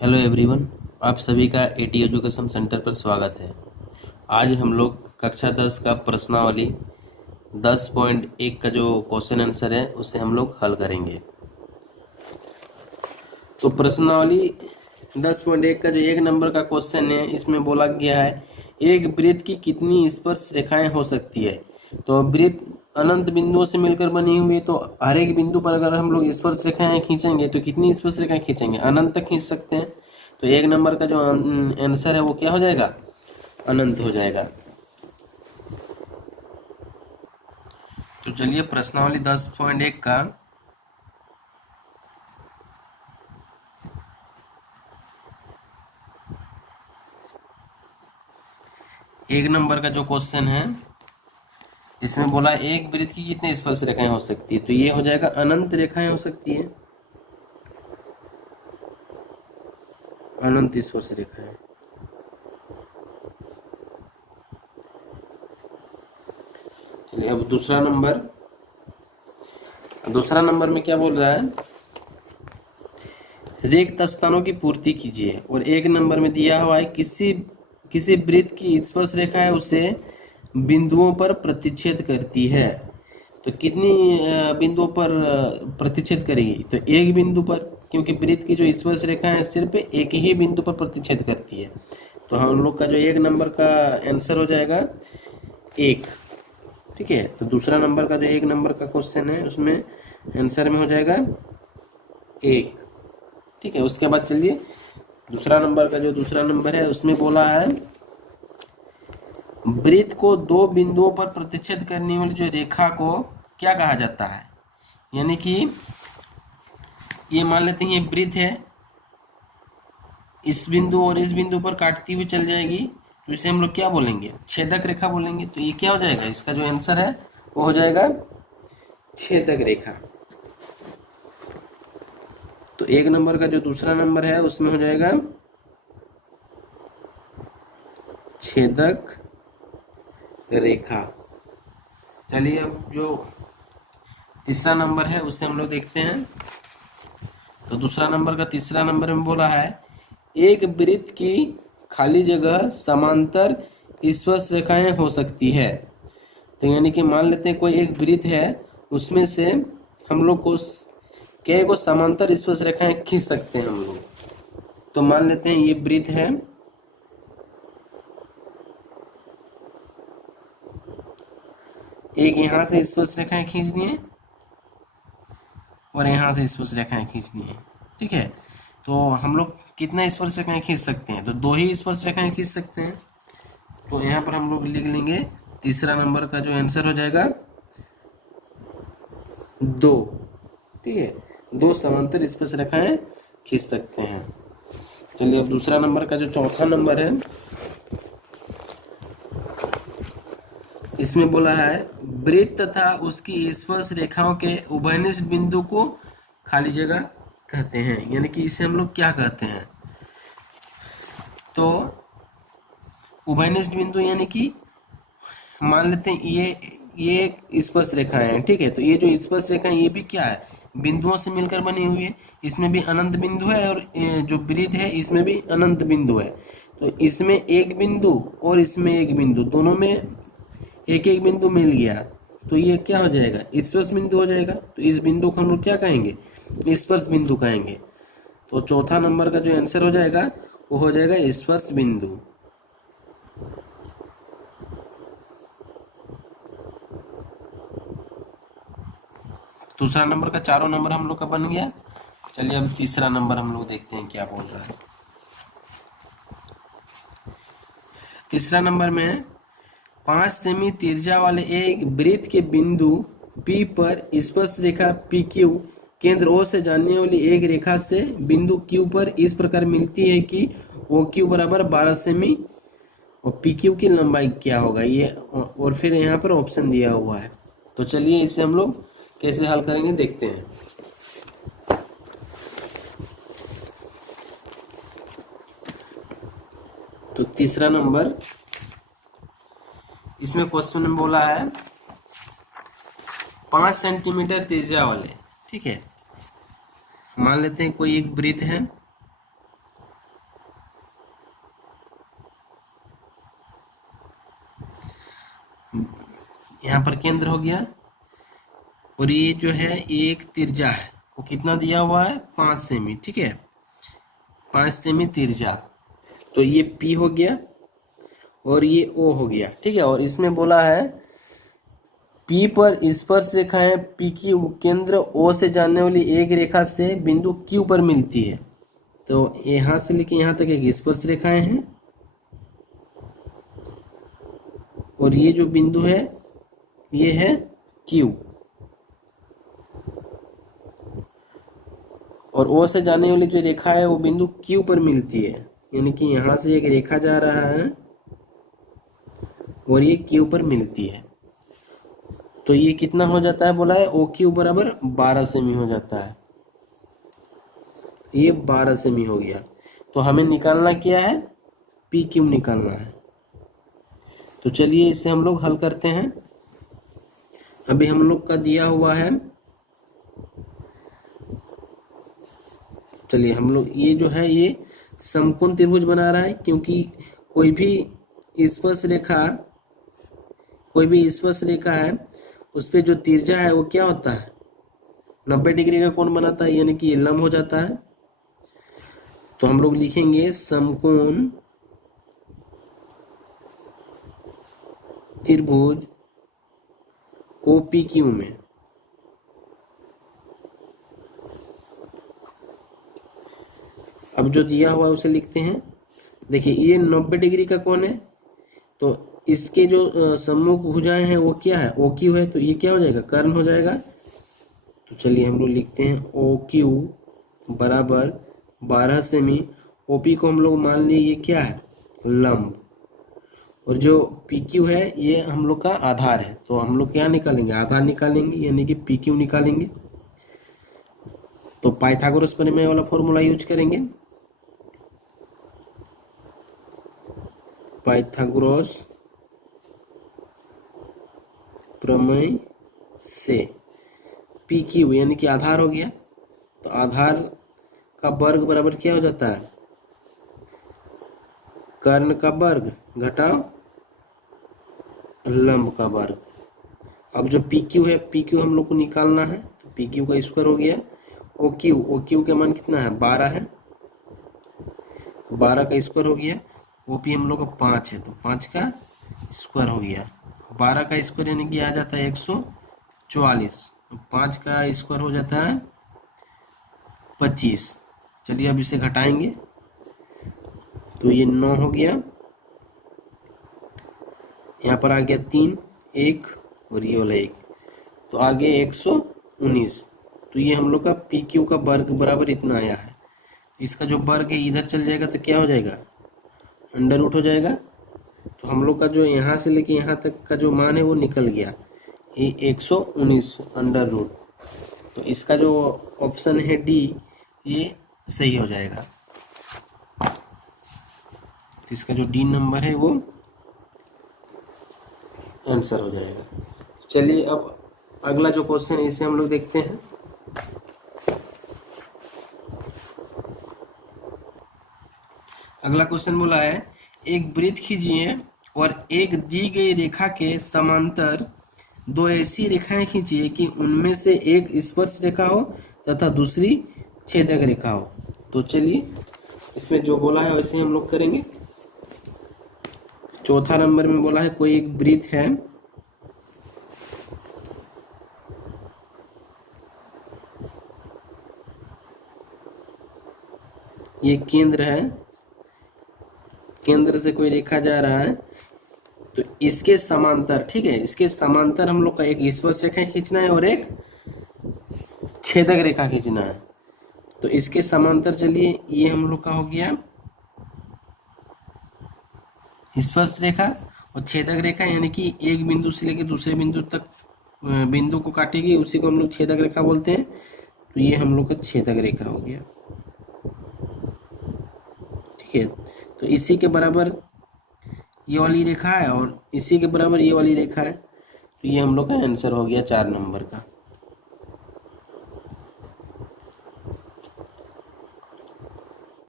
Hello everyone, आप सभी का एटी एजुकेशन सेंटर पर स्वागत है। आज हम लोग कक्षा 10 का प्रश्नावली 10.1 का जो क्वेश्चन आंसर है उसे हम लोग हल करेंगे। तो प्रश्नावली 10.1 का जो 1 नंबर का क्वेश्चन है, इसमें बोला गया है एक वृत्त की कितनी स्पर्श रेखाएं हो सकती है। तो वृत्त अनंत बिंदुओं से मिलकर बनी हुई है, तो हर एक बिंदु पर अगर हम लोग स्पर्श रेखाएं खींचेंगे तो कितनी स्पर्श रेखाएं खींचेंगे, अनंत तक खींच सकते हैं। तो 1 नंबर का जो आंसर है वो क्या हो जाएगा, अनंत हो जाएगा। तो चलिए प्रश्नावली 10.1 का 1 नंबर का जो क्वेश्चन है, इसमें बोला एक वृत्त की कितनी स्पर्श रेखाएं हो सकती है। तो ये हो जाएगा अनंत रेखाएं हो सकती है, अनंत स्पर्श रेखाएं। चलिए अब दूसरा नंबर में क्या बोल रहा है, रिक्त स्थानों की पूर्ति कीजिए। और 1 नंबर में दिया हुआ है किसी वृत्त की स्पर्श रेखा है उसे बिंदुओं पर प्रतिच्छेद करती है। तो कितनी बिंदुओं पर प्रतिच्छेद करेगी, तो एक बिंदु पर, क्योंकि वृत्त की जो स्पर्श रेखा है सिर्फ एक ही बिंदु पर प्रतिच्छेद करती है। तो हम लोग का जो 1 नंबर का आंसर हो जाएगा 1। ठीक है, तो दूसरा नंबर का जो 1 नंबर का क्वेश्चन है उसमें आंसर में हो जाएगा 1। ठीक है, उसके बाद चलिए दूसरा नंबर है उसमें बोला है वृत्त को 2 बिंदुओं पर प्रतिच्छेद करने वाली जो रेखा को क्या कहा जाता है। यानी कि ये मान लेते हैं ये वृत्त है, इस बिंदु और इस बिंदु पर काटती हुई चल जाएगी, तो इसे हम लोग क्या बोलेंगे, छेदक रेखा बोलेंगे। तो ये क्या हो जाएगा, इसका जो आंसर है वो हो जाएगा छेदक रेखा। तो 1 नंबर का जो दूसरा नंबर है उसमें हो जाएगा छेदक रेखा। चलिए अब जो तीसरा नंबर है उससे हम लोग देखते हैं। तो तीसरा नंबर में बोला है एक वृत्त की खाली जगह समांतर स्पर्श रेखाएं हो सकती है। तो यानी कि मान लेते हैं कोई एक वृत्त है, उसमें से हम लोग को कई को समांतर स्पर्श रेखाएं खींच सकते हैं हम लोग। तो मान लेते हैं ये वृत्त है, एक यहाँ से स्पर्श रेखाएं खींच दिए और यहाँ से स्पर्श रेखाएं खींच दिए। ठीक है, तो हम लोग कितना स्पर्श रेखाएं खींच सकते हैं, तो 2 ही स्पर्श रेखाएं खींच सकते हैं। तो यहाँ पर हम लोग लिख लेंगे तीसरा नंबर का जो आंसर हो जाएगा 2। ठीक है, 2 समांतर स्पर्श रेखाएं खींच सकते हैं। चलिए अब दूसरा नंबर का जो चौथा नंबर है, इसमें बोला है वृत्त तथा उसकी स्पर्श रेखाओं के उभयनिष्ठ बिंदु को खाली जगह कहते हैं। यानी कि इसे हम लोग क्या कहते हैं, तो उभयनिष्ठ बिंदु यानी कि मान लेते हैं ये एक स्पर्श रेखा है। ठीक है, तो ये जो स्पर्श रेखा है ये भी क्या है, बिंदुओं से मिलकर बनी हुई है। इसमें भी अनंत बिंदु है और जो वृत्त है इसमें भी अनंत बिंदु है। तो इसमें एक बिंदु और इसमें एक बिंदु, दोनों में एक एक बिंदु मिल गया, तो ये क्या हो जाएगा, स्पर्श बिंदु हो जाएगा। तो इस बिंदु को हम लोग क्या कहेंगे, स्पर्श बिंदु कहेंगे। तो चौथा नंबर का जो आंसर हो जाएगा वो हो जाएगा स्पर्श बिंदु। दूसरा नंबर का चारों नंबर हम लोग का बन गया। चलिए अब तीसरा नंबर हम लोग देखते हैं क्या बोल रहा है। तीसरा नंबर में 5 सेमी त्रिज्या वाले एक वृत्त के बिंदु P पर स्पर्श रेखा PQ केंद्र O से जाने वाली एक रेखा से बिंदु Q पर इस प्रकार मिलती है कि OQ बराबर 12 सेमी और PQ की लंबाई क्या होगा ये, और फिर यहाँ पर ऑप्शन दिया हुआ है। तो चलिए इसे हम लोग कैसे हल करेंगे देखते हैं। तो तीसरा नंबर, इसमें क्वेश्चन में बोला है 5 सेंटीमीटर त्रिज्या वाले, ठीक है, मान लेते हैं कोई एक वृत्त है, यहाँ पर केंद्र हो गया, और ये जो है एक तिरछा है, वो कितना दिया हुआ है 5 सेमी, ठीक है, 5 सेमी तिरछा। तो ये P हो गया और ये O हो गया, ठीक है। और इसमें बोला है P पर स्पर्श रेखाएं P की केंद्र O से जाने वाली एक रेखा से बिंदु Q पर मिलती है। तो यहाँ से लेके यहाँ तक एक स्पर्श रेखाएं हैं, और ये जो बिंदु है ये है Q, और O से जाने वाली जो रेखा है वो बिंदु Q पर मिलती है, यानी कि यहाँ से एक रेखा जा रहा है और ये Q पर मिलती है। तो ये कितना हो जाता है, बोला है OQ बराबर 12 सेमी हो जाता है। ये 12 सेमी हो गया। तो हमें निकालना क्या है, PQ निकालना है। तो चलिए इसे हम लोग हल करते हैं। अभी हम लोग का दिया हुआ है, चलिए हम लोग ये जो है ये समकोण त्रिभुज बना रहा है, क्योंकि कोई भी स्पर्श रेखा है उस पे जो तिरछा है वो क्या होता है, 90 डिग्री का कोण बनाता है, यानी कि ये लंब हो जाता है। तो हम लोग लिखेंगे समकोण त्रिभुज OPQ में। अब जो दिया हुआ उसे लिखते हैं। देखिए ये 90 डिग्री का कोण है, तो इसके जो सम्मुख भुजाएं हैं वो क्या है, OQ है, तो ये क्या हो जाएगा, कर्ण हो जाएगा। तो चलिए हम लोग लिखते हैं OQ बराबर 12 सेमी। OP को हम लोग मान लिए ये क्या है, लंब, और जो PQ है ये हम लोग का आधार है। तो हम लोग क्या निकालेंगे, आधार निकालेंगे, यानी कि PQ निकालेंगे। तो पाइथागोरस प्रमेय वाला फॉर्मूला यूज करेंगे। पाइथागोरस प्रमेय से PQ यानी कि आधार हो गया, तो आधार का वर्ग बराबर क्या हो जाता है, कर्ण का वर्ग घटाओ लंब का वर्ग। अब जो PQ है, PQ हम लोग को निकालना है, तो PQ का स्क्वायर हो गया। OQ का मान कितना है, 12 है, 12 का स्क्वायर हो गया। OP हम लोग का 5 है, तो 5 का स्क्वायर हो गया। 12 का स्क्वायर यानी कि आ जाता है 144, 5 का स्क्वायर हो जाता है 25। चलिए अब इसे घटाएंगे, तो ये 9 हो गया, यहाँ पर आ गया 3, 1 और ये वाला 1, तो आगे 119। तो ये हम लोग का PQ का वर्ग बराबर इतना आया है। इसका जो वर्ग है इधर चल जाएगा तो क्या हो जाएगा, अंडर रूट हो जाएगा। तो हम लोग का जो यहाँ से लेके यहाँ तक का जो मान है वो निकल गया, ये 119 अंडर रूट। तो इसका जो ऑप्शन है D ये सही हो जाएगा। तो इसका जो D नंबर है वो आंसर हो जाएगा। चलिए अब अगला जो क्वेश्चन है इसे हम लोग देखते हैं। अगला क्वेश्चन बोला है, एक वृत्त खींचिए और एक दी गई रेखा के समांतर दो ऐसी रेखाएं खींचिए कि उनमें से एक स्पर्श रेखा हो तथा दूसरी छेदक रेखा हो। तो चलिए इसमें जो बोला है वैसे हम लोग करेंगे। चौथा नंबर में बोला है कोई एक वृत्त है, ये केंद्र है, केंद्र से कोई रेखा जा रहा है, तो इसके समांतर, ठीक है, इसके समांतर हम लोग का एक स्पर्श रेखा खींचना है और एक छेदक रेखा खींचना है। तो इसके समांतर चलिए ये हम लोग का हो गया स्पर्श रेखा, और छेदक रेखा यानी कि एक बिंदु से लेकर दूसरे बिंदु तक बिंदु को काटेगी, उसी को हम लोग छेदक रेखा बोलते हैं। तो ये हम लोग का छेदक रेखा हो गया, ठीक है। तो इसी के बराबर ये वाली रेखा है और इसी के बराबर ये वाली रेखा है, तो ये हम लोग का आंसर हो गया 4 नंबर का।